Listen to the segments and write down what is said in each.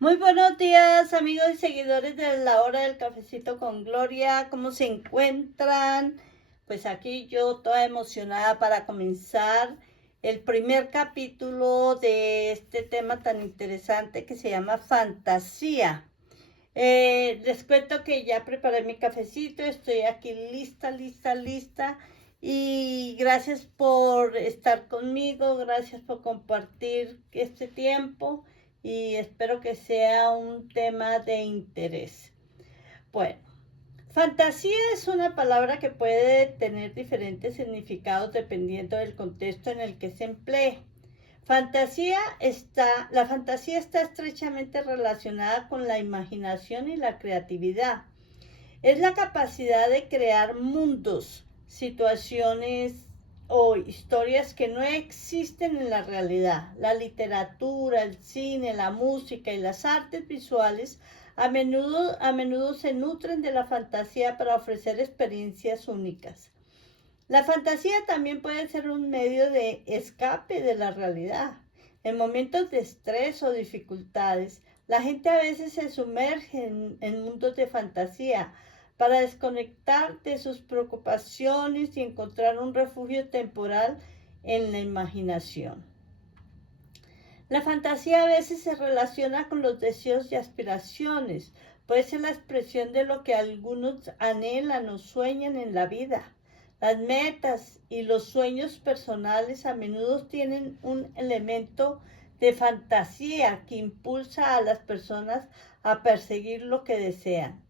Muy buenos días, amigos y seguidores de la hora del cafecito con Gloria. ¿Cómo se encuentran? Pues aquí yo toda emocionada para comenzar el primer capítulo de este tema tan interesante que se llama fantasía. Les cuento que ya preparé mi cafecito, estoy aquí lista. Y gracias por estar conmigo, gracias por compartir este tiempo y espero que sea un tema de interés. Bueno, fantasía es una palabra que puede tener diferentes significados dependiendo del contexto en el que se emplee. La fantasía está estrechamente relacionada con la imaginación y la creatividad. Es la capacidad de crear mundos, situaciones o historias que no existen en la realidad. La literatura, el cine, la música y las artes visuales a menudo se nutren de la fantasía para ofrecer experiencias únicas. La fantasía también puede ser un medio de escape de la realidad. En momentos de estrés o dificultades, la gente a veces se sumerge en mundos de fantasía para desconectar de sus preocupaciones y encontrar un refugio temporal en la imaginación. La fantasía a veces se relaciona con los deseos y aspiraciones. Puede ser la expresión de lo que algunos anhelan o sueñan en la vida. Las metas y los sueños personales a menudo tienen un elemento de fantasía que impulsa a las personas a perseguir lo que desean.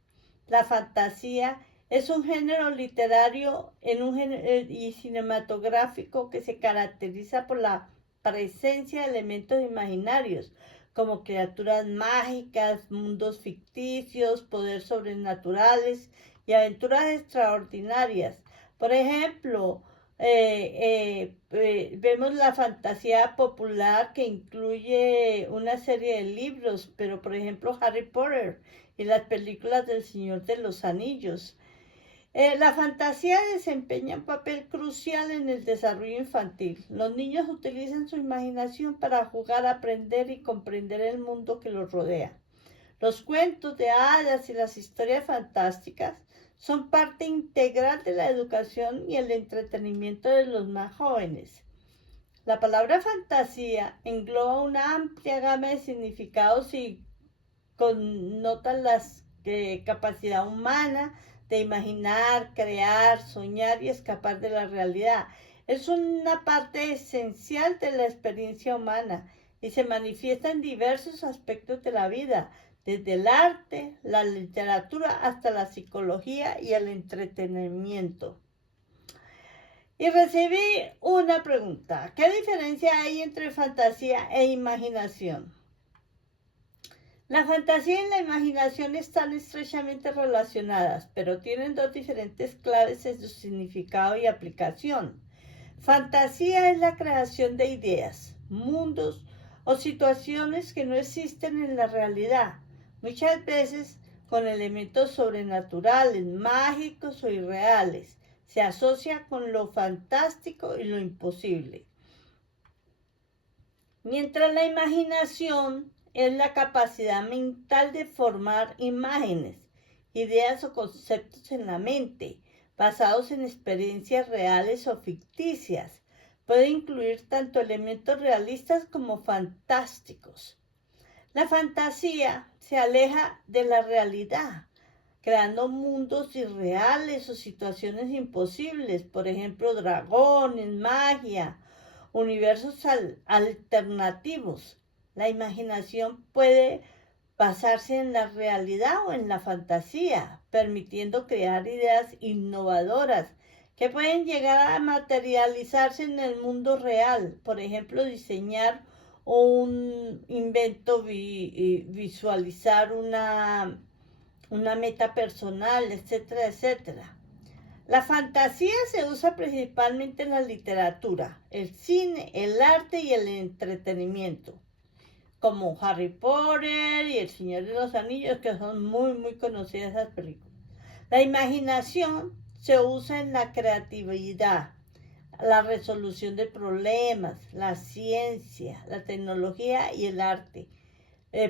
La fantasía es un género literario y cinematográfico que se caracteriza por la presencia de elementos imaginarios, como criaturas mágicas, mundos ficticios, poderes sobrenaturales y aventuras extraordinarias. Por ejemplo, vemos la fantasía popular que incluye una serie de libros, pero por ejemplo Harry Potter y las películas del Señor de los Anillos. La fantasía desempeña un papel crucial en el desarrollo infantil. Los niños utilizan su imaginación para jugar, aprender y comprender el mundo que los rodea. Los cuentos de hadas y las historias fantásticas son parte integral de la educación y el entretenimiento de los más jóvenes. La palabra fantasía engloba una amplia gama de significados y connota la capacidad humana de imaginar, crear, soñar y escapar de la realidad. Es una parte esencial de la experiencia humana y se manifiesta en diversos aspectos de la vida, desde el arte, la literatura hasta la psicología y el entretenimiento. Y recibí una pregunta. ¿Qué diferencia hay entre fantasía e imaginación? La fantasía y la imaginación están estrechamente relacionadas, pero tienen dos diferentes claves en su significado y aplicación. Fantasía es la creación de ideas, mundos o situaciones que no existen en la realidad, muchas veces con elementos sobrenaturales, mágicos o irreales. Se asocia con lo fantástico y lo imposible. Mientras la imaginación es la capacidad mental de formar imágenes, ideas o conceptos en la mente, basados en experiencias reales o ficticias. Puede incluir tanto elementos realistas como fantásticos. La fantasía se aleja de la realidad, creando mundos irreales o situaciones imposibles, por ejemplo, dragones, magia, universos alternativos. La imaginación puede basarse en la realidad o en la fantasía, permitiendo crear ideas innovadoras que pueden llegar a materializarse en el mundo real. Por ejemplo, diseñar un invento, visualizar una meta personal, etcétera, etcétera. La fantasía se usa principalmente en la literatura, el cine, el arte y el entretenimiento, como Harry Potter y El Señor de los Anillos, que son muy conocidas esas películas. La imaginación se usa en la creatividad, la resolución de problemas, la ciencia, la tecnología y el arte.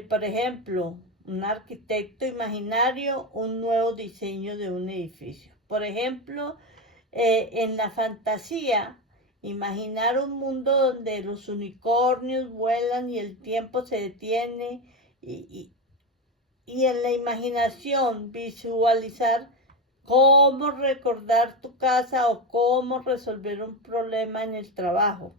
Por ejemplo, un arquitecto imaginario, un nuevo diseño de un edificio. Por ejemplo, en la fantasía, imaginar un mundo donde los unicornios vuelan y el tiempo se detiene y, y en la imaginación visualizar cómo recordar tu casa o cómo resolver un problema en el trabajo.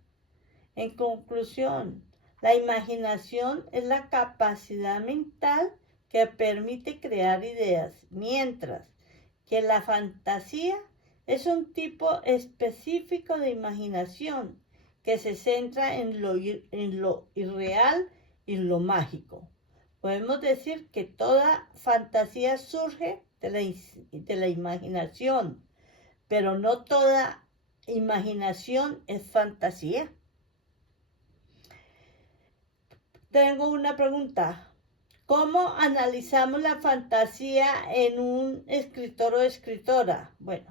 En conclusión, la imaginación es la capacidad mental que permite crear ideas, mientras que la fantasía es un tipo específico de imaginación que se centra en lo irreal y lo mágico. Podemos decir que toda fantasía surge de la imaginación, pero no toda imaginación es fantasía. Tengo una pregunta. ¿Cómo analizamos la fantasía en un escritor o escritora? Bueno,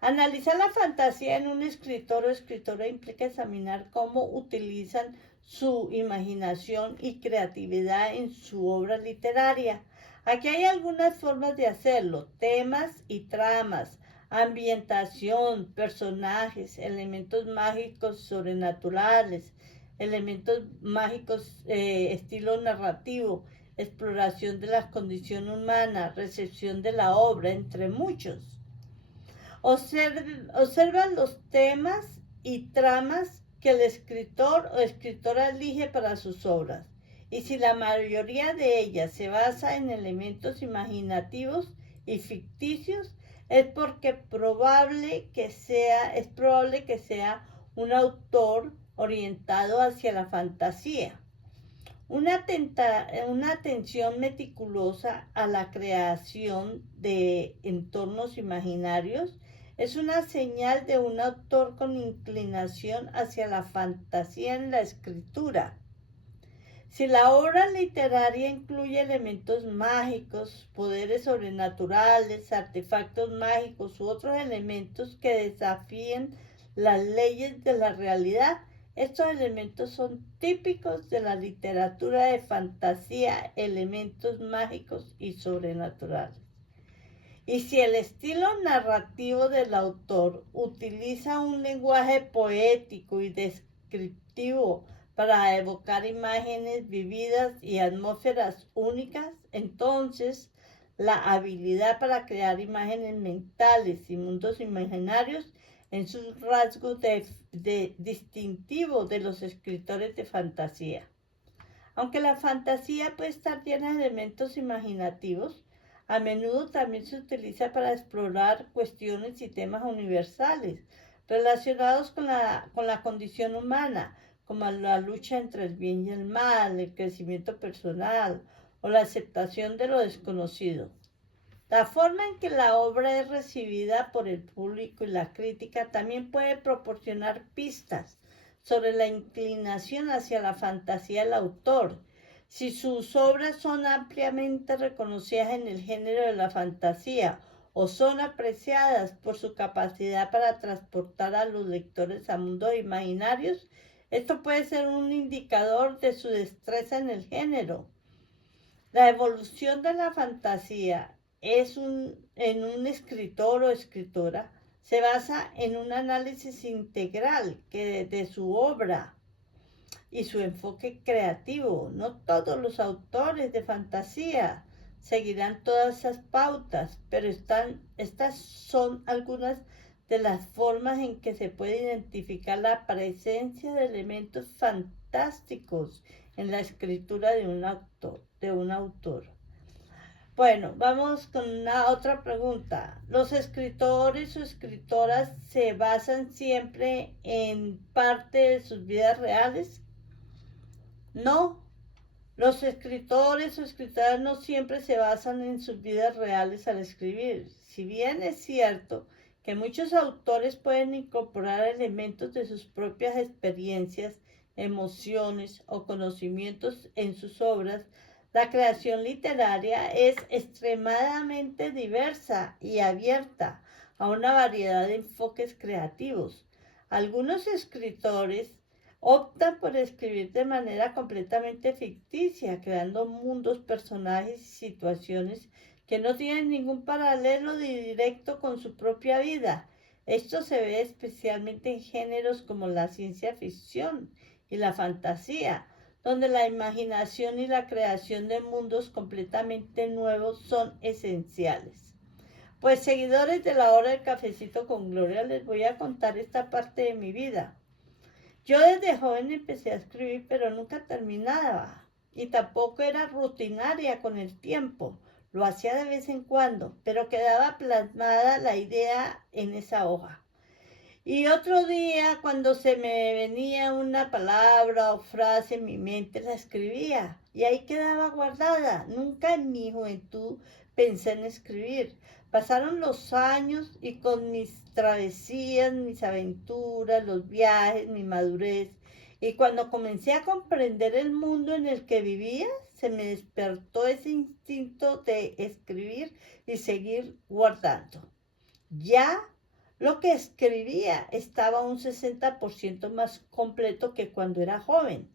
analizar la fantasía en un escritor o escritora implica examinar cómo utilizan su imaginación y creatividad en su obra literaria. Aquí hay algunas formas de hacerlo: temas y tramas, ambientación, personajes, elementos mágicos sobrenaturales, elementos mágicos, estilo narrativo, exploración de la condición humana, recepción de la obra, entre muchos. Observa los temas y tramas que el escritor o escritora elige para sus obras. Y si la mayoría de ellas se basa en elementos imaginativos y ficticios, es porque es probable que sea un autor orientado hacia la fantasía. Una atención meticulosa a la creación de entornos imaginarios es una señal de un autor con inclinación hacia la fantasía en la escritura. Si la obra literaria incluye elementos mágicos, poderes sobrenaturales, artefactos mágicos u otros elementos que desafíen las leyes de la realidad, estos elementos son típicos de la literatura de fantasía, elementos mágicos y sobrenaturales. Y si el estilo narrativo del autor utiliza un lenguaje poético y descriptivo para evocar imágenes vividas y atmósferas únicas, entonces la habilidad para crear imágenes mentales y mundos imaginarios es un rasgo distintivo de los escritores de fantasía. Aunque la fantasía puede estar llena de elementos imaginativos, a menudo también se utiliza para explorar cuestiones y temas universales relacionados con la condición humana, como la lucha entre el bien y el mal, el crecimiento personal o la aceptación de lo desconocido. La forma en que la obra es recibida por el público y la crítica también puede proporcionar pistas sobre la inclinación hacia la fantasía del autor. Si sus obras son ampliamente reconocidas en el género de la fantasía o son apreciadas por su capacidad para transportar a los lectores a mundos imaginarios, esto puede ser un indicador de su destreza en el género. La evolución de la fantasía en un escritor o escritora se basa en un análisis integral de su obra y su enfoque creativo. No todos los autores de fantasía seguirán todas esas pautas, pero estas son algunas de las formas en que se puede identificar la presencia de elementos fantásticos en la escritura de un autor. Bueno, vamos con una otra pregunta. ¿Los escritores o escritoras se basan siempre en parte de sus vidas reales? No, los escritores o escritoras no siempre se basan en sus vidas reales al escribir. Si bien es cierto que muchos autores pueden incorporar elementos de sus propias experiencias, emociones o conocimientos en sus obras, la creación literaria es extremadamente diversa y abierta a una variedad de enfoques creativos. Algunos escritores optan por escribir de manera completamente ficticia, creando mundos, personajes y situaciones que no tienen ningún paralelo directo con su propia vida. Esto se ve especialmente en géneros como la ciencia ficción y la fantasía, donde la imaginación y la creación de mundos completamente nuevos son esenciales. Pues seguidores de la hora del cafecito con Gloria, les voy a contar esta parte de mi vida. Yo desde joven empecé a escribir, pero nunca terminaba. Y tampoco era rutinaria con el tiempo. Lo hacía de vez en cuando, pero quedaba plasmada la idea en esa hoja. Y otro día, cuando se me venía una palabra o frase en mi mente, la escribía. Y ahí quedaba guardada. Nunca en mi juventud pensé en escribir. Pasaron los años y con mis travesías, mis aventuras, los viajes, mi madurez. Y cuando comencé a comprender el mundo en el que vivía, se me despertó ese instinto de escribir y seguir guardando. Ya lo que escribía estaba un 60% más completo que cuando era joven.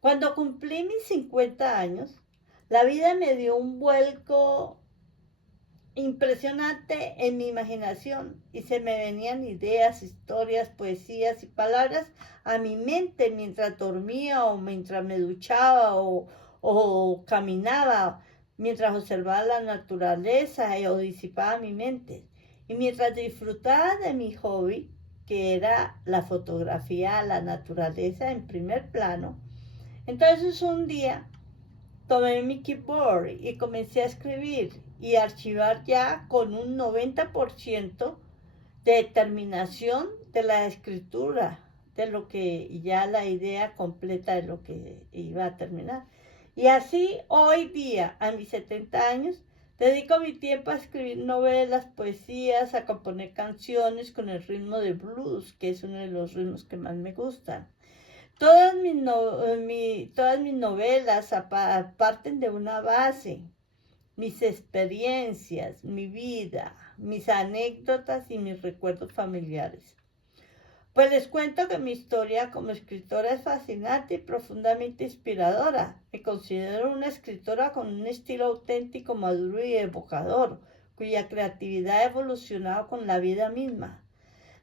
Cuando cumplí mis 50 años, la vida me dio un vuelco impresionante en mi imaginación y se me venían ideas, historias, poesías y palabras a mi mente mientras dormía o mientras me duchaba o caminaba, mientras observaba la naturaleza o disipaba mi mente. Y mientras disfrutaba de mi hobby, que era la fotografía a la naturaleza en primer plano, entonces un día tomé mi keyboard y comencé a escribir y archivar ya con un 90% de determinación de la escritura, de lo que ya la idea completa de lo que iba a terminar. Y así hoy día, a mis 70 años, dedico mi tiempo a escribir novelas, poesías, a componer canciones con el ritmo de blues, que es uno de los ritmos que más me gustan. Todas mis novelas parten de una base, mis experiencias, mi vida, mis anécdotas y mis recuerdos familiares. Pues les cuento que mi historia como escritora es fascinante y profundamente inspiradora. Me considero una escritora con un estilo auténtico, maduro y evocador, cuya creatividad ha evolucionado con la vida misma.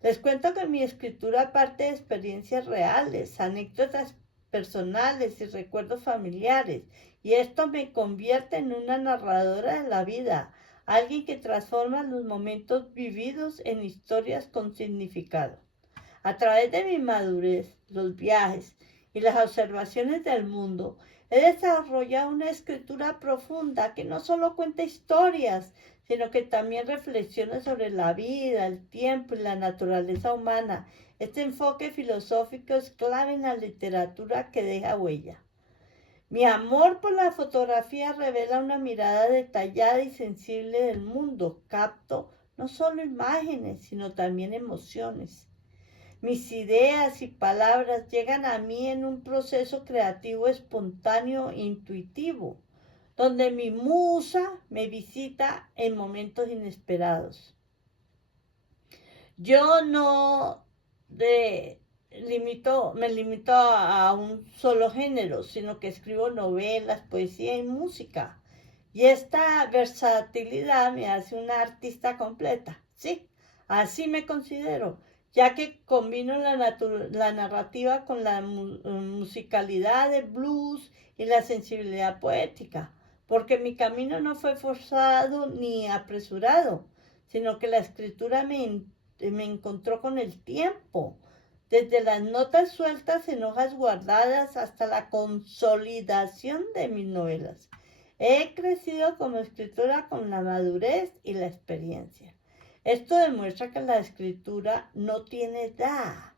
Les cuento que mi escritura parte de experiencias reales, anécdotas personales y recuerdos familiares, y esto me convierte en una narradora de la vida, alguien que transforma los momentos vividos en historias con significado. A través de mi madurez, los viajes y las observaciones del mundo, he desarrollado una escritura profunda que no solo cuenta historias, sino que también reflexiona sobre la vida, el tiempo y la naturaleza humana. Este enfoque filosófico es clave en la literatura que deja huella. Mi amor por la fotografía revela una mirada detallada y sensible del mundo. Capto no solo imágenes, sino también emociones. Mis ideas y palabras llegan a mí en un proceso creativo espontáneo e intuitivo, donde mi musa me visita en momentos inesperados. Yo no me limito a un solo género, sino que escribo novelas, poesía y música. Y esta versatilidad me hace una artista completa. Sí, así me considero, ya que combino la narrativa con la musicalidad de blues y la sensibilidad poética, porque mi camino no fue forzado ni apresurado, sino que la escritura me encontró con el tiempo, desde las notas sueltas en hojas guardadas hasta la consolidación de mis novelas. He crecido como escritora con la madurez y la experiencia. Esto demuestra que la escritura no tiene edad,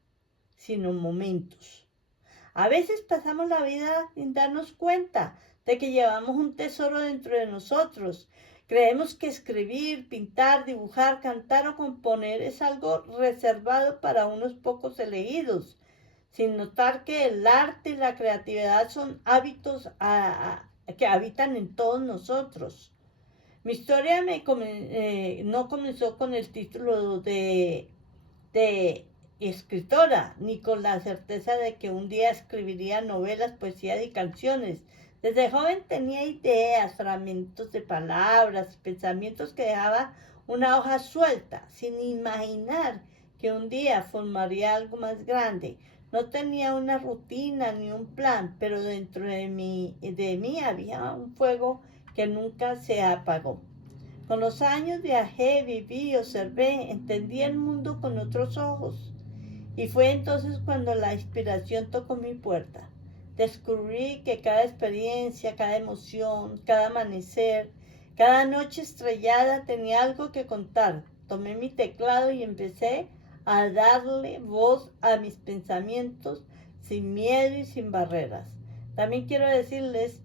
sino momentos. A veces pasamos la vida sin darnos cuenta de que llevamos un tesoro dentro de nosotros. Creemos que escribir, pintar, dibujar, cantar o componer es algo reservado para unos pocos elegidos, sin notar que el arte y la creatividad son hábitos que habitan en todos nosotros. Mi historia no comenzó con el título de escritora, ni con la certeza de que un día escribiría novelas, poesías y canciones. Desde joven tenía ideas, fragmentos de palabras, pensamientos que dejaba una hoja suelta, sin imaginar que un día formaría algo más grande. No tenía una rutina ni un plan, pero dentro de mí había un fuego que nunca se apagó. Con los años viajé, viví, observé, entendí el mundo con otros ojos. Y fue entonces cuando la inspiración tocó mi puerta. Descubrí que cada experiencia, cada emoción, cada amanecer, cada noche estrellada tenía algo que contar. Tomé mi teclado y empecé a darle voz a mis pensamientos sin miedo y sin barreras. También quiero decirles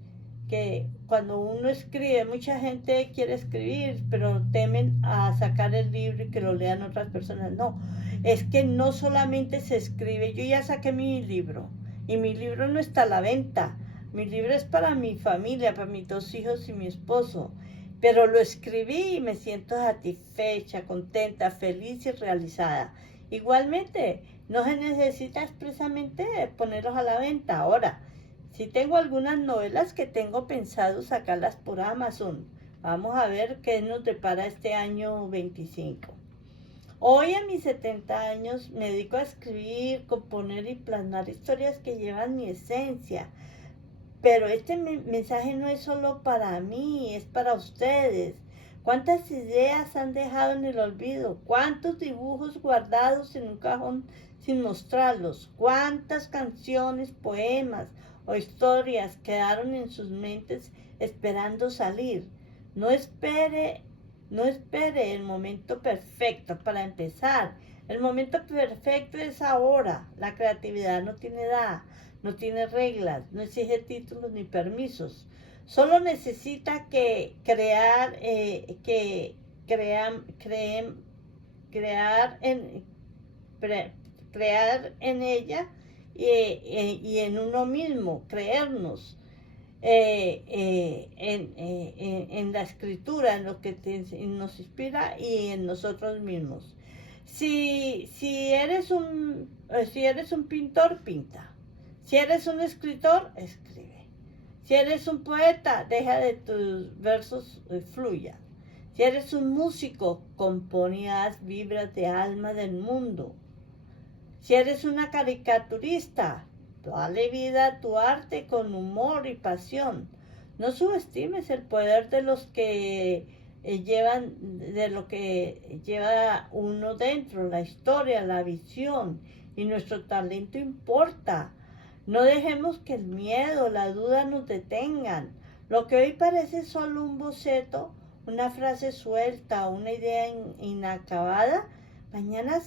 que cuando uno escribe, mucha gente quiere escribir, pero temen a sacar el libro y que lo lean otras personas. No, es que no solamente se escribe, yo ya saqué mi libro y mi libro no está a la venta. Mi libro es para mi familia, para mis 2 hijos y mi esposo. Pero lo escribí y me siento satisfecha, contenta, feliz y realizada. Igualmente, no se necesita expresamente ponerlos a la venta. Ahora, sí tengo algunas novelas que tengo pensado sacarlas por Amazon. Vamos a ver qué nos depara este año 25. Hoy a mis 70 años me dedico a escribir, componer y plasmar historias que llevan mi esencia. Pero este mensaje no es solo para mí, es para ustedes. ¿Cuántas ideas han dejado en el olvido? ¿Cuántos dibujos guardados en un cajón sin mostrarlos? ¿Cuántas canciones, poemas o historias quedaron en sus mentes esperando salir? No espere, no espere el momento perfecto para empezar. El momento perfecto es ahora. La creatividad no tiene edad, no tiene reglas, no exige títulos ni permisos. Solo necesita que crear, crear en, crear en ella y en uno mismo, creernos en la escritura, en lo que nos inspira y en nosotros mismos. Si eres un pintor, pinta. Si eres un escritor, escribe. Si eres un poeta, deja de tus versos fluyan. Si eres un músico, compone y haz vibras de alma del mundo. Si eres una caricaturista, dale vida a tu arte con humor y pasión. No subestimes el poder de los que de lo que lleva uno dentro, la historia, la visión y nuestro talento importa. No dejemos que el miedo, la duda nos detengan. Lo que hoy parece solo un boceto, una frase suelta, una idea inacabada, mañana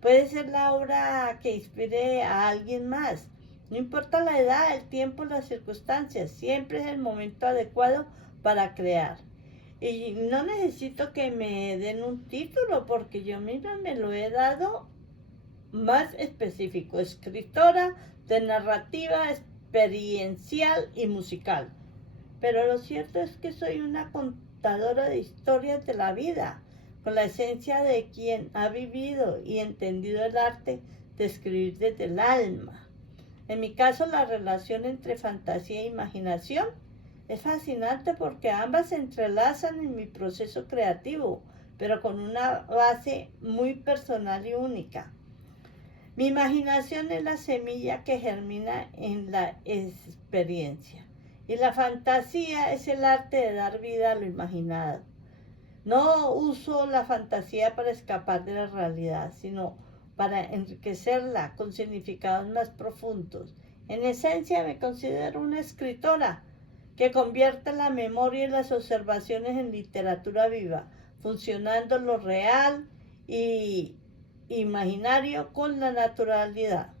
puede ser la obra que inspire a alguien más. No importa la edad, el tiempo, las circunstancias, siempre es el momento adecuado para crear. Y no necesito que me den un título porque yo misma me lo he dado más específico, escritora de narrativa experiencial y musical. Pero lo cierto es que soy una contadora de historias de la vida, con la esencia de quien ha vivido y entendido el arte de escribir desde el alma. En mi caso, la relación entre fantasía e imaginación es fascinante porque ambas se entrelazan en mi proceso creativo, pero con una base muy personal y única. Mi imaginación es la semilla que germina en la experiencia y la fantasía es el arte de dar vida a lo imaginado. No uso la fantasía para escapar de la realidad, sino para enriquecerla con significados más profundos. En esencia me considero una escritora que convierte la memoria y las observaciones en literatura viva, funcionando lo real y imaginario con la naturalidad.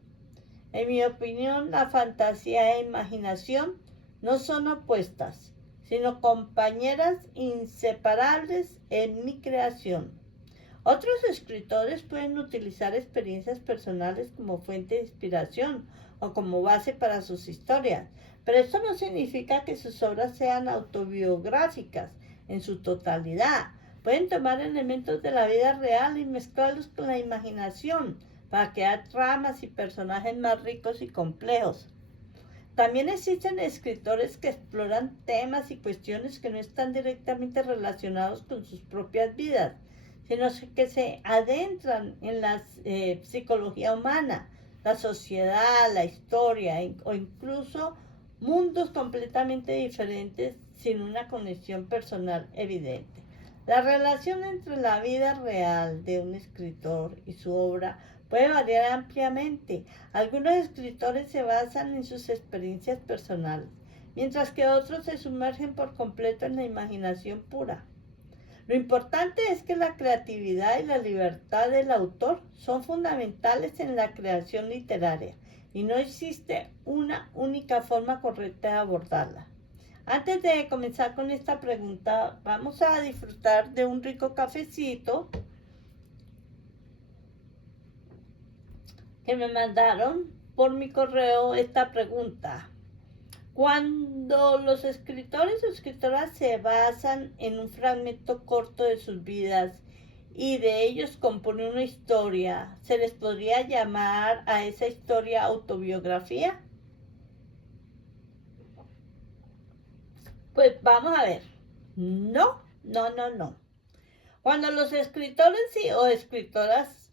En mi opinión, la fantasía e imaginación no son opuestas, sino compañeras inseparables en mi creación. Otros escritores pueden utilizar experiencias personales como fuente de inspiración o como base para sus historias, pero esto no significa que sus obras sean autobiográficas en su totalidad. Pueden tomar elementos de la vida real y mezclarlos con la imaginación para crear tramas y personajes más ricos y complejos. También existen escritores que exploran temas y cuestiones que no están directamente relacionados con sus propias vidas, sino que se adentran en la psicología humana, la sociedad, la historia o incluso mundos completamente diferentes sin una conexión personal evidente. La relación entre la vida real de un escritor y su obra puede variar ampliamente. Algunos escritores se basan en sus experiencias personales, mientras que otros se sumergen por completo en la imaginación pura. Lo importante es que la creatividad y la libertad del autor son fundamentales en la creación literaria y no existe una única forma correcta de abordarla. Antes de comenzar con esta pregunta, vamos a disfrutar de un rico cafecito que me mandaron por mi correo esta pregunta. Cuando los escritores o escritoras se basan en un fragmento corto de sus vidas y de ellos componen una historia, ¿se les podría llamar a esa historia autobiografía? Pues vamos a ver. No, no, no, no. Cuando los escritores o escritoras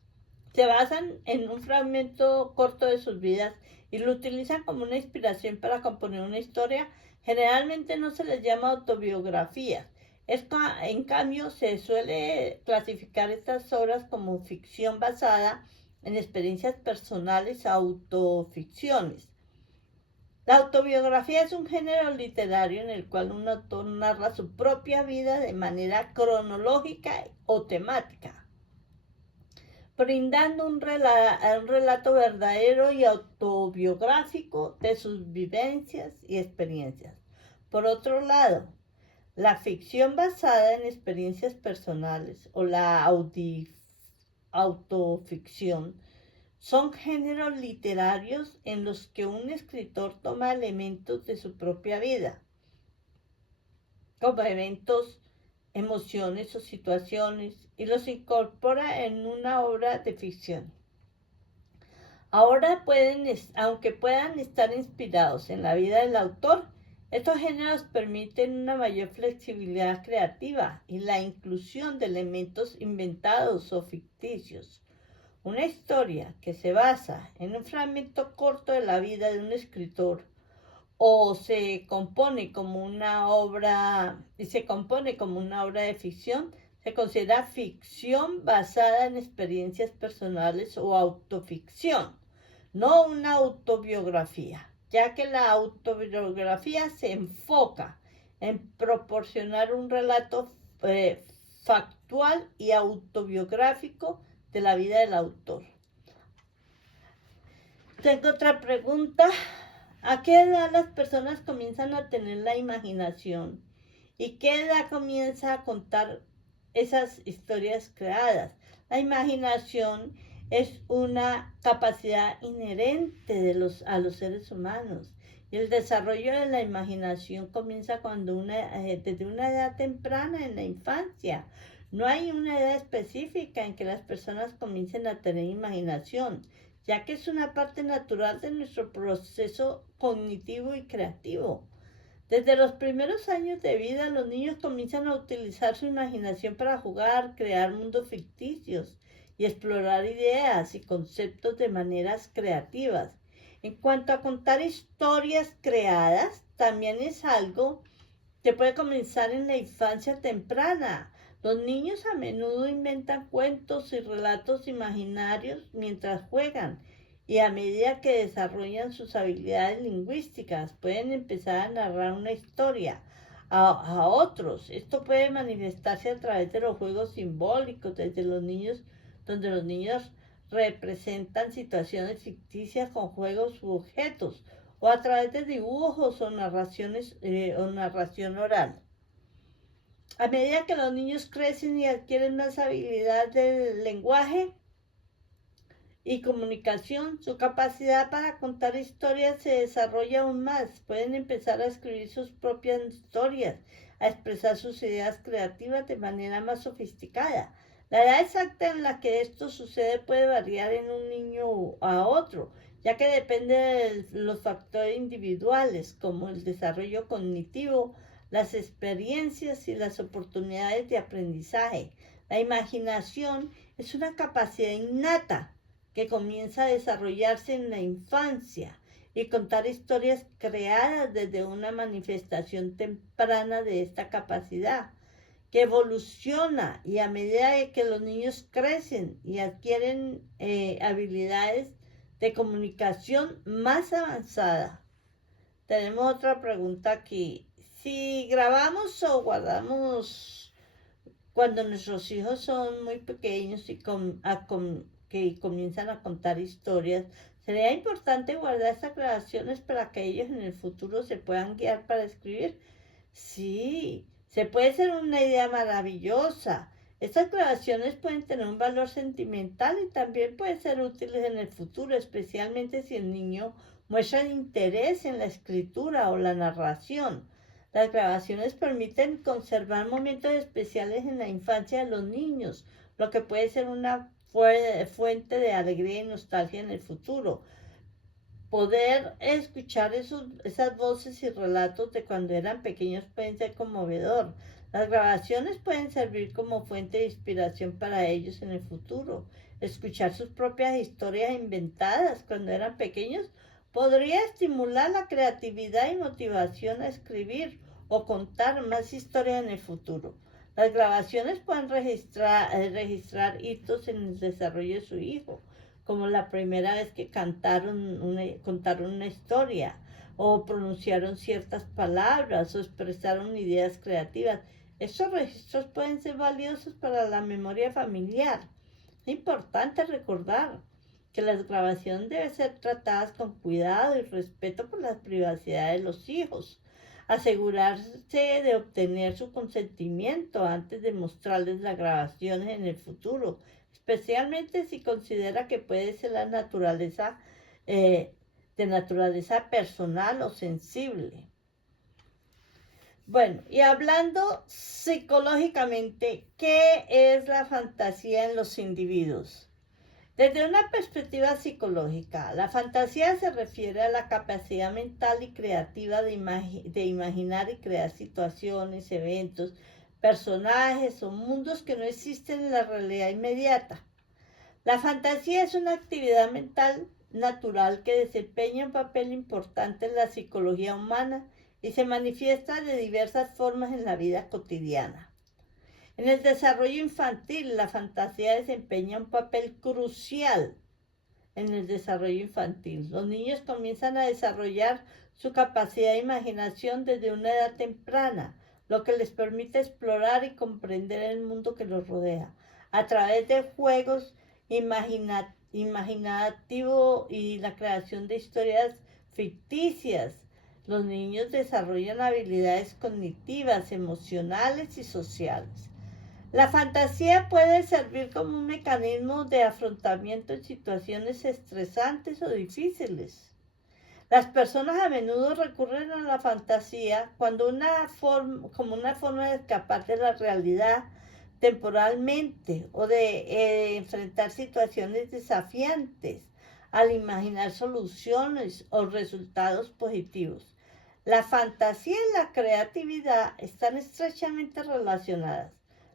se basan en un fragmento corto de sus vidas y lo utilizan como una inspiración para componer una historia, generalmente no se les llama autobiografías. En cambio, se suele clasificar estas obras como ficción basada en experiencias personales, autoficciones. La autobiografía es un género literario en el cual un autor narra su propia vida de manera cronológica o temática, brindando un relato verdadero y autobiográfico de sus vivencias y experiencias. Por otro lado, la ficción basada en experiencias personales o la autoficción son géneros literarios en los que un escritor toma elementos de su propia vida, como eventos, emociones o situaciones, y los incorpora en una obra de ficción. Aunque puedan estar inspirados en la vida del autor, estos géneros permiten una mayor flexibilidad creativa y la inclusión de elementos inventados o ficticios. Una historia que se basa en un fragmento corto de la vida de un escritor o se compone como una obra de ficción, se considera ficción basada en experiencias personales o autoficción, no una autobiografía, ya que la autobiografía se enfoca en proporcionar un relato factual y autobiográfico de la vida del autor. Tengo otra pregunta. ¿A qué edad las personas comienzan a tener la imaginación? ¿Y qué edad comienza a contar esas historias creadas? La imaginación es una capacidad inherente a los seres humanos. Y el desarrollo de la imaginación comienza desde una edad temprana en la infancia. No hay una edad específica en que las personas comiencen a tener imaginación, ya que es una parte natural de nuestro proceso cognitivo y creativo. Desde los primeros años de vida, los niños comienzan a utilizar su imaginación para jugar, crear mundos ficticios y explorar ideas y conceptos de maneras creativas. En cuanto a contar historias creadas, también es algo que puede comenzar en la infancia temprana. Los niños a menudo inventan cuentos y relatos imaginarios mientras juegan, y a medida que desarrollan sus habilidades lingüísticas pueden empezar a narrar una historia a otros. Esto puede manifestarse a través de los juegos simbólicos, donde los niños representan situaciones ficticias con juegos u objetos, o a través de dibujos o narración oral. A medida que los niños crecen y adquieren más habilidad del lenguaje y comunicación, su capacidad para contar historias se desarrolla aún más. Pueden empezar a escribir sus propias historias, a expresar sus ideas creativas de manera más sofisticada. La edad exacta en la que esto sucede puede variar en un niño a otro, ya que depende de los factores individuales, como el desarrollo cognitivo, las experiencias y las oportunidades de aprendizaje. La imaginación es una capacidad innata que comienza a desarrollarse en la infancia y contar historias creadas desde una manifestación temprana de esta capacidad que evoluciona y a medida de que los niños crecen y adquieren habilidades de comunicación más avanzada. Tenemos otra pregunta aquí. Si grabamos o guardamos cuando nuestros hijos son muy pequeños y que comienzan a contar historias, sería importante guardar estas grabaciones para que ellos en el futuro se puedan guiar para escribir. Sí, se puede ser una idea maravillosa. Estas grabaciones pueden tener un valor sentimental y también pueden ser útiles en el futuro, especialmente si el niño muestra interés en la escritura o la narración. Las grabaciones permiten conservar momentos especiales en la infancia de los niños, lo que puede ser una fuente de alegría y nostalgia en el futuro. Poder escuchar esas voces y relatos de cuando eran pequeños pueden ser conmovedor. Las grabaciones pueden servir como fuente de inspiración para ellos en el futuro. Escuchar sus propias historias inventadas cuando eran pequeños podría estimular la creatividad y motivación a escribir o contar más historias en el futuro. Las grabaciones pueden registrar hitos en el desarrollo de su hijo, como la primera vez que contaron una historia, o pronunciaron ciertas palabras, o expresaron ideas creativas. Estos registros pueden ser valiosos para la memoria familiar. Es importante recordar que las grabaciones deben ser tratadas con cuidado y respeto por la privacidad de los hijos. Asegurarse de obtener su consentimiento antes de mostrarles las grabaciones en el futuro, especialmente si considera que puede ser eh, de naturaleza personal o sensible. Bueno, y hablando psicológicamente, ¿qué es la fantasía en los individuos? Desde una perspectiva psicológica, la fantasía se refiere a la capacidad mental y creativa de imaginar y crear situaciones, eventos, personajes o mundos que no existen en la realidad inmediata. La fantasía es una actividad mental natural que desempeña un papel importante en la psicología humana y se manifiesta de diversas formas en la vida cotidiana. En el desarrollo infantil, la fantasía desempeña un papel crucial en el desarrollo infantil. Los niños comienzan a desarrollar su capacidad de imaginación desde una edad temprana, lo que les permite explorar y comprender el mundo que los rodea a través de juegos imaginativos y la creación de historias ficticias. Los niños desarrollan habilidades cognitivas, emocionales y sociales. La fantasía puede servir como un mecanismo de afrontamiento en situaciones estresantes o difíciles. Las personas a menudo recurren a la fantasía como una forma de escapar de la realidad temporalmente o de enfrentar situaciones desafiantes al imaginar soluciones o resultados positivos. La fantasía y la creatividad están estrechamente relacionadas.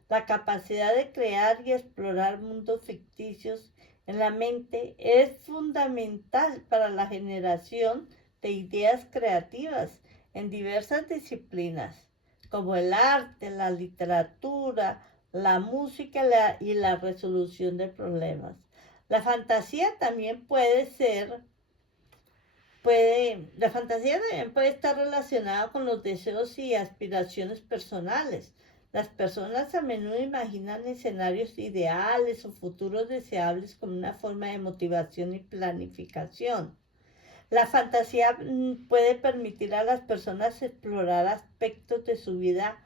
La capacidad de crear y explorar mundos ficticios en la mente es fundamental para la generación de ideas creativas en diversas disciplinas, como el arte, la literatura, la música y la resolución de problemas. La fantasía también la fantasía también puede estar relacionada con los deseos y aspiraciones personales. Las personas a menudo imaginan escenarios ideales o futuros deseables como una forma de motivación y planificación. La fantasía puede permitir a las personas explorar aspectos de su vida,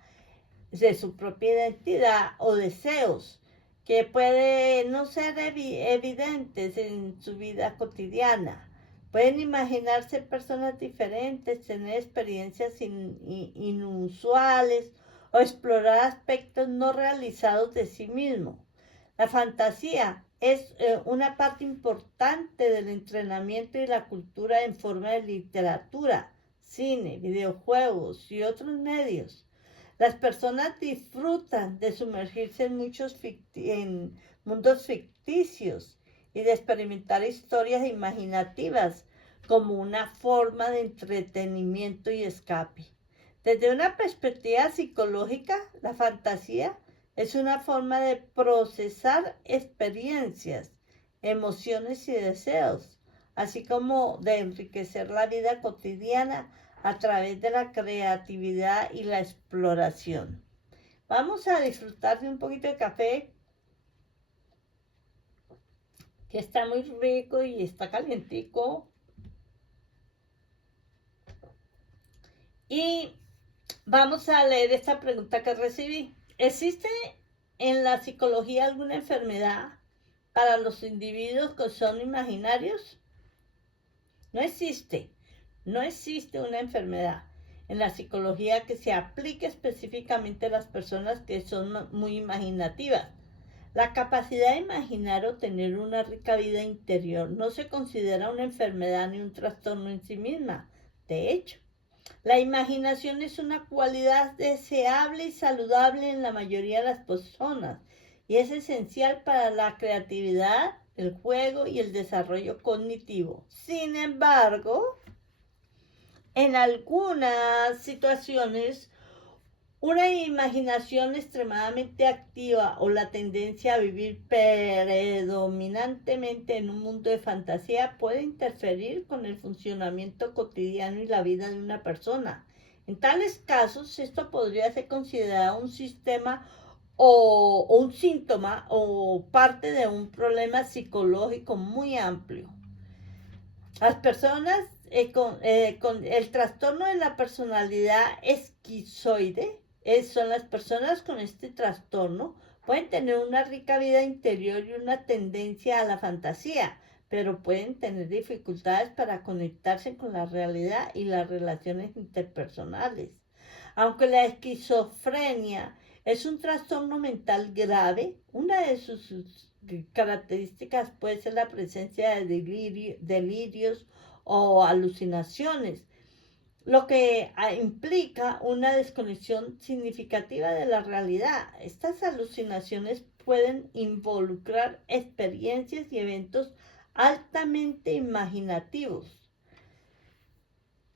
de su propia identidad o deseos que pueden no ser evidentes en su vida cotidiana. Pueden imaginarse personas diferentes, tener experiencias inusuales o explorar aspectos no realizados de sí mismo. La fantasía es una parte importante del entrenamiento y la cultura en forma de literatura, cine, videojuegos y otros medios. Las personas disfrutan de sumergirse en en mundos ficticios y de experimentar historias imaginativas como una forma de entretenimiento y escape. Desde una perspectiva psicológica, la fantasía es una forma de procesar experiencias, emociones y deseos, así como de enriquecer la vida cotidiana a través de la creatividad y la exploración. Vamos a disfrutar de un poquito de café que está muy rico y está calientico. Y vamos a leer esta pregunta que recibí. ¿Existe en la psicología alguna enfermedad para los individuos que son imaginarios? No existe. No existe una enfermedad en la psicología que se aplique específicamente a las personas que son muy imaginativas. La capacidad de imaginar o tener una rica vida interior no se considera una enfermedad ni un trastorno en sí misma. De hecho, la imaginación es una cualidad deseable y saludable en la mayoría de las personas y es esencial para la creatividad, el juego y el desarrollo cognitivo. Sin embargo, en algunas situaciones, una imaginación extremadamente activa o la tendencia a vivir predominantemente en un mundo de fantasía puede interferir con el funcionamiento cotidiano y la vida de una persona. En tales casos, esto podría ser considerado un sistema o un síntoma o parte de un problema psicológico muy amplio. Las personas con el trastorno de la personalidad esquizoide son las personas con este trastorno pueden tener una rica vida interior y una tendencia a la fantasía, pero pueden tener dificultades para conectarse con la realidad y las relaciones interpersonales. Aunque la esquizofrenia es un trastorno mental grave, una de sus características puede ser la presencia de delirios o alucinaciones, lo que implica una desconexión significativa de la realidad. Estas alucinaciones pueden involucrar experiencias y eventos altamente imaginativos.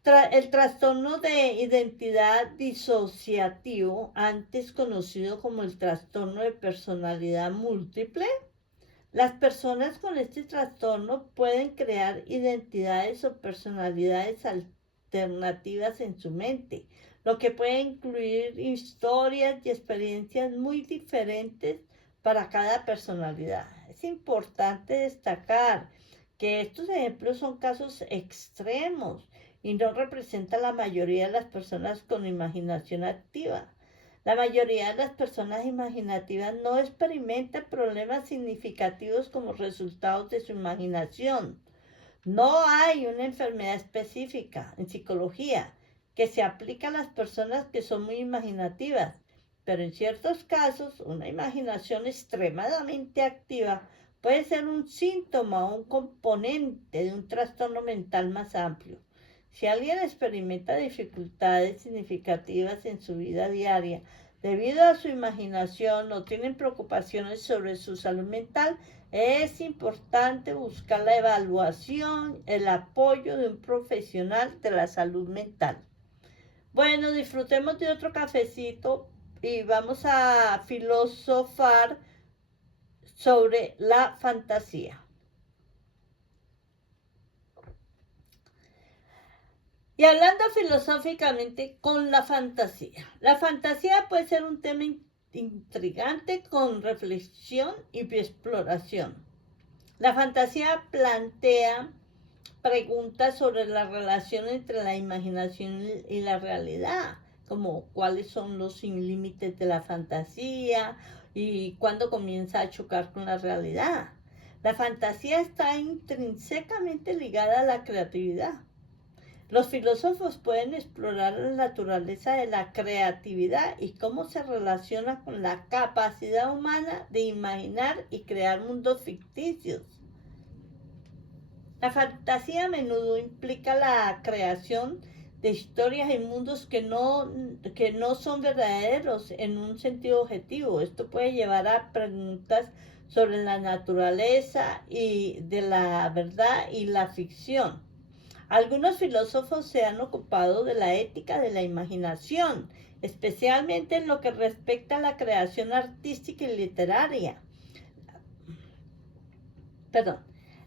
El trastorno de identidad disociativo, antes conocido como el trastorno de personalidad múltiple, las personas con este trastorno pueden crear identidades o personalidades alternativas en su mente, lo que puede incluir historias y experiencias muy diferentes para cada personalidad. Es importante destacar que estos ejemplos son casos extremos y no representan la mayoría de las personas con imaginación activa. La mayoría de las personas imaginativas no experimentan problemas significativos como resultado de su imaginación. No hay una enfermedad específica en psicología que se aplique a las personas que son muy imaginativas, pero en ciertos casos una imaginación extremadamente activa puede ser un síntoma o un componente de un trastorno mental más amplio. Si alguien experimenta dificultades significativas en su vida diaria debido a su imaginación o tienen preocupaciones sobre su salud mental, es importante buscar la evaluación, el apoyo de un profesional de la salud mental. Bueno, disfrutemos de otro cafecito y vamos a filosofar sobre la fantasía. Y hablando filosóficamente con la fantasía puede ser un tema intrigante con reflexión y exploración. La fantasía plantea preguntas sobre la relación entre la imaginación y la realidad, como cuáles son los límites de la fantasía y cuándo comienza a chocar con la realidad. La fantasía está intrínsecamente ligada a la creatividad. Los filósofos pueden explorar la naturaleza de la creatividad y cómo se relaciona con la capacidad humana de imaginar y crear mundos ficticios. La fantasía a menudo implica la creación de historias y mundos que no son verdaderos en un sentido objetivo. Esto puede llevar a preguntas sobre la naturaleza y de la verdad y la ficción. Algunos filósofos se han ocupado de la ética de la imaginación, especialmente en lo que respecta a la creación artística y literaria. Perdón.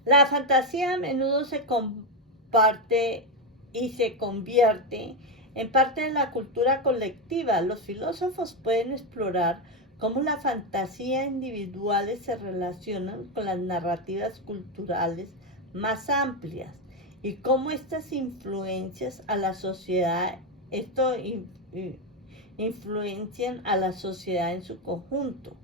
La fantasía a menudo se comparte y se convierte en parte de la cultura colectiva. Los filósofos pueden explorar cómo las fantasías individuales se relacionan con las narrativas culturales más amplias y cómo estas influencias a la sociedad, influencian a la sociedad en su conjunto.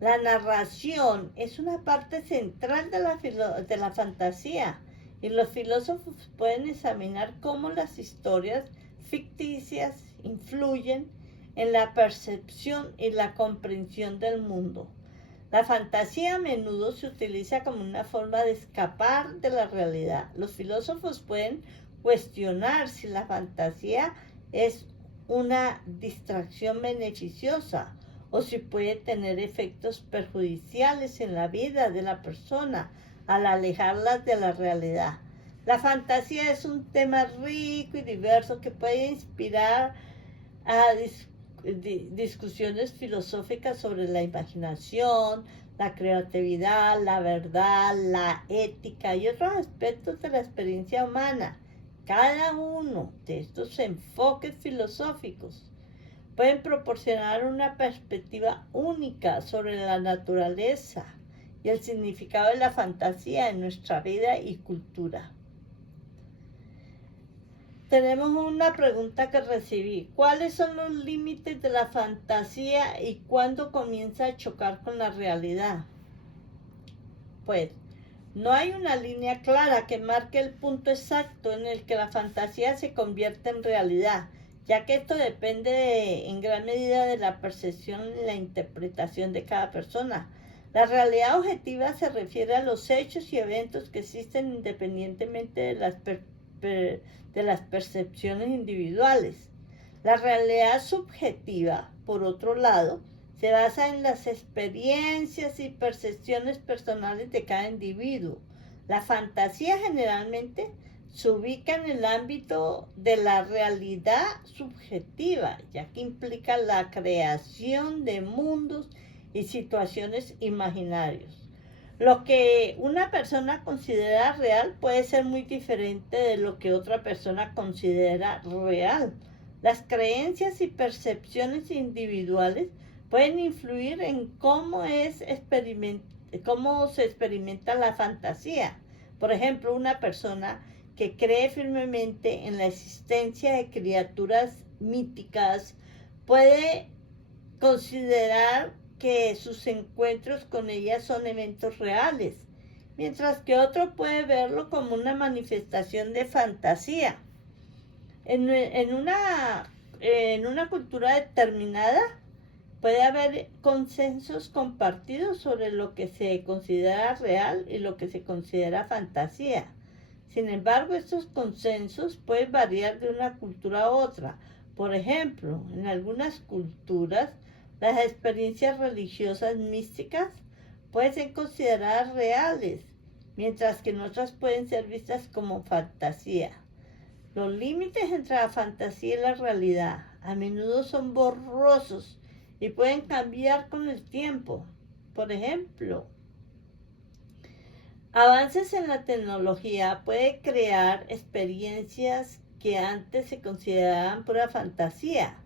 La narración es una parte central de la fantasía y los filósofos pueden examinar cómo las historias ficticias influyen en la percepción y la comprensión del mundo. La fantasía a menudo se utiliza como una forma de escapar de la realidad. Los filósofos pueden cuestionar si la fantasía es una distracción beneficiosa o si puede tener efectos perjudiciales en la vida de la persona al alejarlas de la realidad. La fantasía es un tema rico y diverso que puede inspirar a discusiones filosóficas sobre la imaginación, la creatividad, la verdad, la ética y otros aspectos de la experiencia humana. Cada uno de estos enfoques filosóficos pueden proporcionar una perspectiva única sobre la naturaleza y el significado de la fantasía en nuestra vida y cultura. Tenemos una pregunta que recibí. ¿Cuáles son los límites de la fantasía y cuándo comienza a chocar con la realidad? Pues, no hay una línea clara que marque el punto exacto en el que la fantasía se convierte en realidad, ya que esto depende en gran medida de la percepción y la interpretación de cada persona. La realidad objetiva se refiere a los hechos y eventos que existen independientemente de las percepciones individuales. La realidad subjetiva, por otro lado, se basa en las experiencias y percepciones personales de cada individuo. La fantasía generalmente se ubica en el ámbito de la realidad subjetiva, ya que implica la creación de mundos y situaciones imaginarios. Lo que una persona considera real puede ser muy diferente de lo que otra persona considera real. Las creencias y percepciones individuales pueden influir en cómo se experimenta la fantasía. Por ejemplo, una persona que cree firmemente en la existencia de criaturas míticas puede considerar que sus encuentros con ellas son eventos reales, mientras que otro puede verlo como una manifestación de fantasía. En una cultura determinada puede haber consensos compartidos sobre lo que se considera real y lo que se considera fantasía. Sin embargo, estos consensos pueden variar de una cultura a otra. Por ejemplo, en algunas culturas, las experiencias religiosas místicas pueden ser consideradas reales, mientras que en otras pueden ser vistas como fantasía. Los límites entre la fantasía y la realidad a menudo son borrosos y pueden cambiar con el tiempo. Por ejemplo, avances en la tecnología pueden crear experiencias que antes se consideraban pura fantasía,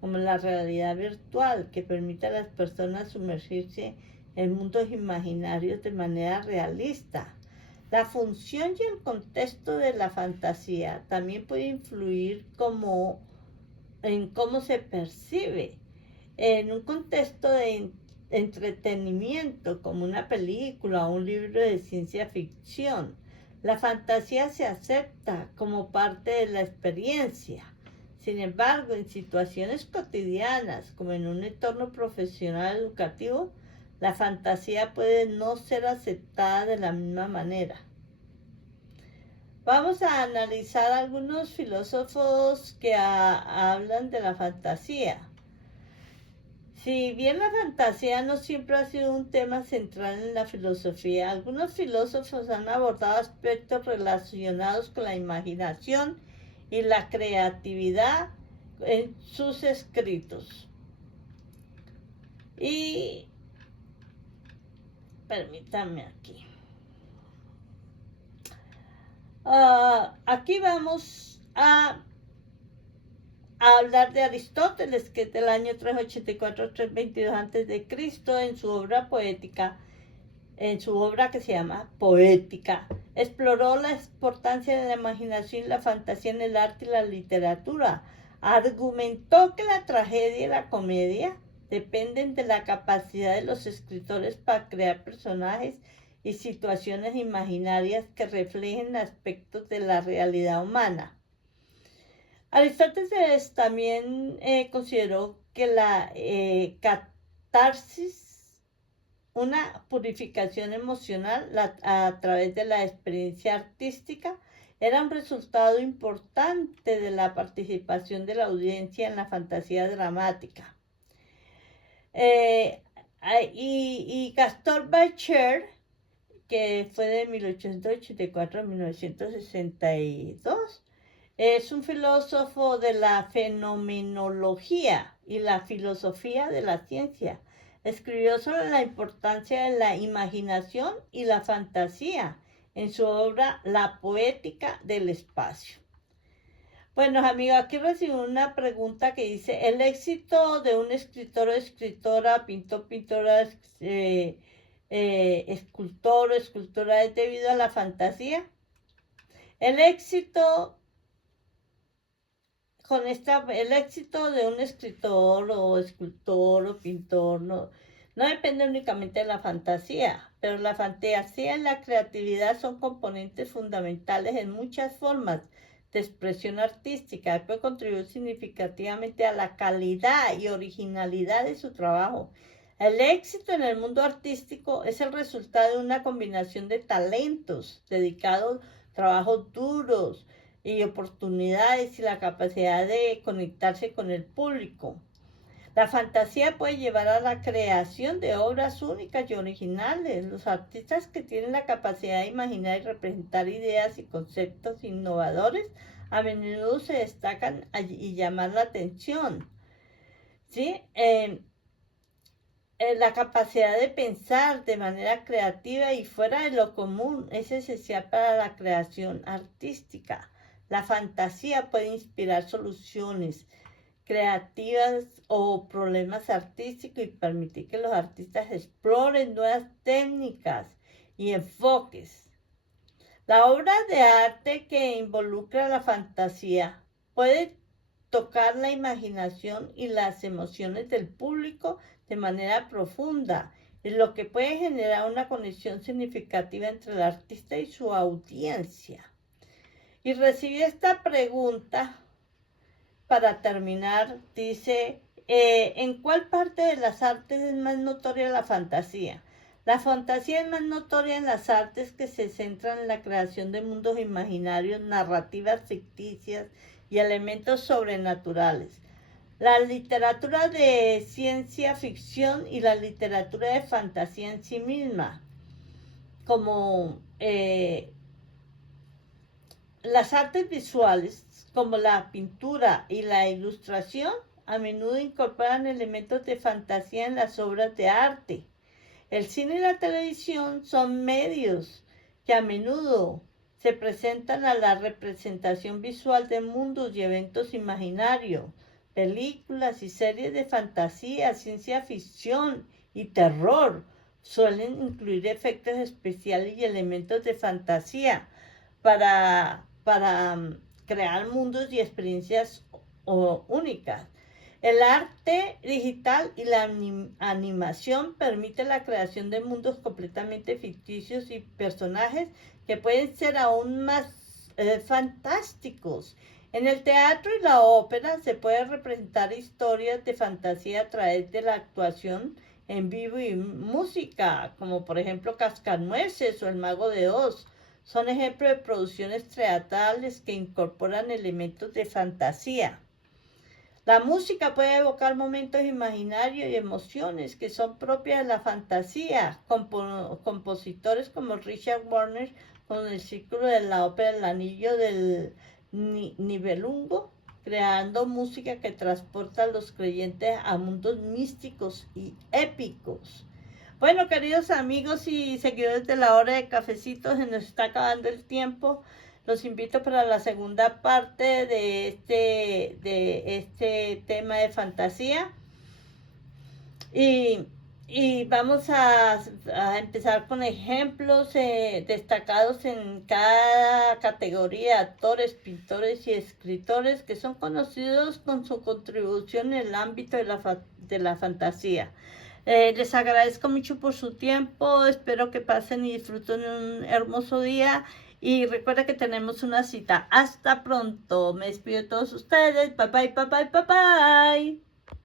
como la realidad virtual, que permite a las personas sumergirse en mundos imaginarios de manera realista. La función y el contexto de la fantasía también puede influir en cómo se percibe. En un contexto de entretenimiento, como una película o un libro de ciencia ficción, La fantasía se acepta como parte de la experiencia. Sin embargo, en situaciones cotidianas, como en un entorno profesional educativo, la fantasía puede no ser aceptada de la misma manera. Vamos a analizar algunos filósofos que hablan de la fantasía. Si bien la fantasía no siempre ha sido un tema central en la filosofía, algunos filósofos han abordado aspectos relacionados con la imaginación y la creatividad en sus escritos. Y permítanme aquí. Aquí vamos a hablar de Aristóteles, que es del año 384-322 a.C., en su obra poética, en su obra que se llama Poética. Exploró la importancia de la imaginación y la fantasía en el arte y la literatura. Argumentó que la tragedia y la comedia dependen de la capacidad de los escritores para crear personajes y situaciones imaginarias que reflejen aspectos de la realidad humana. Aristóteles también consideró que la catarsis, una purificación emocional a través de la experiencia artística, era un resultado importante de la participación de la audiencia en la fantasía dramática. Y Gaston Bachelard, que fue de 1884 a 1962, es un filósofo de la fenomenología y la filosofía de la ciencia. Escribió sobre la importancia de la imaginación y la fantasía en su obra La poética del espacio. Bueno, amigos, aquí recibí una pregunta que dice, ¿el éxito de un escritor o escritora, pintor, pintora, escultor o escultora es debido a la fantasía? El éxito el éxito de un escritor o escultor o pintor no depende únicamente de la fantasía, pero la fantasía y la creatividad son componentes fundamentales en muchas formas de expresión artística. Puede contribuir significativamente a la calidad y originalidad de su trabajo. El éxito en el mundo artístico es el resultado de una combinación de talentos, dedicados, trabajos duros, y oportunidades y la capacidad de conectarse con el público. La fantasía puede llevar a la creación de obras únicas y originales. Los artistas que tienen la capacidad de imaginar y representar ideas y conceptos innovadores a menudo se destacan y llaman la atención. ¿Sí? La capacidad de pensar de manera creativa y fuera de lo común es esencial para la creación artística. La fantasía puede inspirar soluciones creativas o problemas artísticos y permitir que los artistas exploren nuevas técnicas y enfoques. La obra de arte que involucra la fantasía puede tocar la imaginación y las emociones del público de manera profunda, lo que puede generar una conexión significativa entre el artista y su audiencia. Y recibí esta pregunta para terminar, dice, ¿en cuál parte de las artes es más notoria la fantasía? La fantasía es más notoria en las artes que se centran en la creación de mundos imaginarios, narrativas ficticias y elementos sobrenaturales. La literatura de ciencia ficción y la literatura de fantasía en sí misma, como las artes visuales, como la pintura y la ilustración, a menudo incorporan elementos de fantasía en las obras de arte. El cine y la televisión son medios que a menudo se presentan a la representación visual de mundos y eventos imaginarios. Películas y series de fantasía, ciencia ficción y terror suelen incluir efectos especiales y elementos de fantasía para crear mundos y experiencias únicas. El arte digital y la animación permite la creación de mundos completamente ficticios y personajes que pueden ser aún más fantásticos. En el teatro y la ópera se pueden representar historias de fantasía a través de la actuación en vivo y música, como por ejemplo Cascanueces o El Mago de Oz. Son ejemplos de producciones teatrales que incorporan elementos de fantasía. La música puede evocar momentos imaginarios y emociones que son propias de la fantasía. Compositores como Richard Wagner con el círculo de la ópera El Anillo del Nibelungo, creando música que transporta a los creyentes a mundos místicos y épicos. Bueno, queridos amigos y seguidores de la hora de cafecito, se nos está acabando el tiempo. Los invito para la segunda parte de este tema de fantasía. Y vamos a empezar con ejemplos destacados en cada categoría, actores, pintores y escritores que son conocidos con su contribución en el ámbito de la fantasía. Les agradezco mucho por su tiempo, espero que pasen y disfruten un hermoso día y recuerda que tenemos una cita. Hasta pronto, me despido de todos ustedes, bye bye, bye bye, bye bye.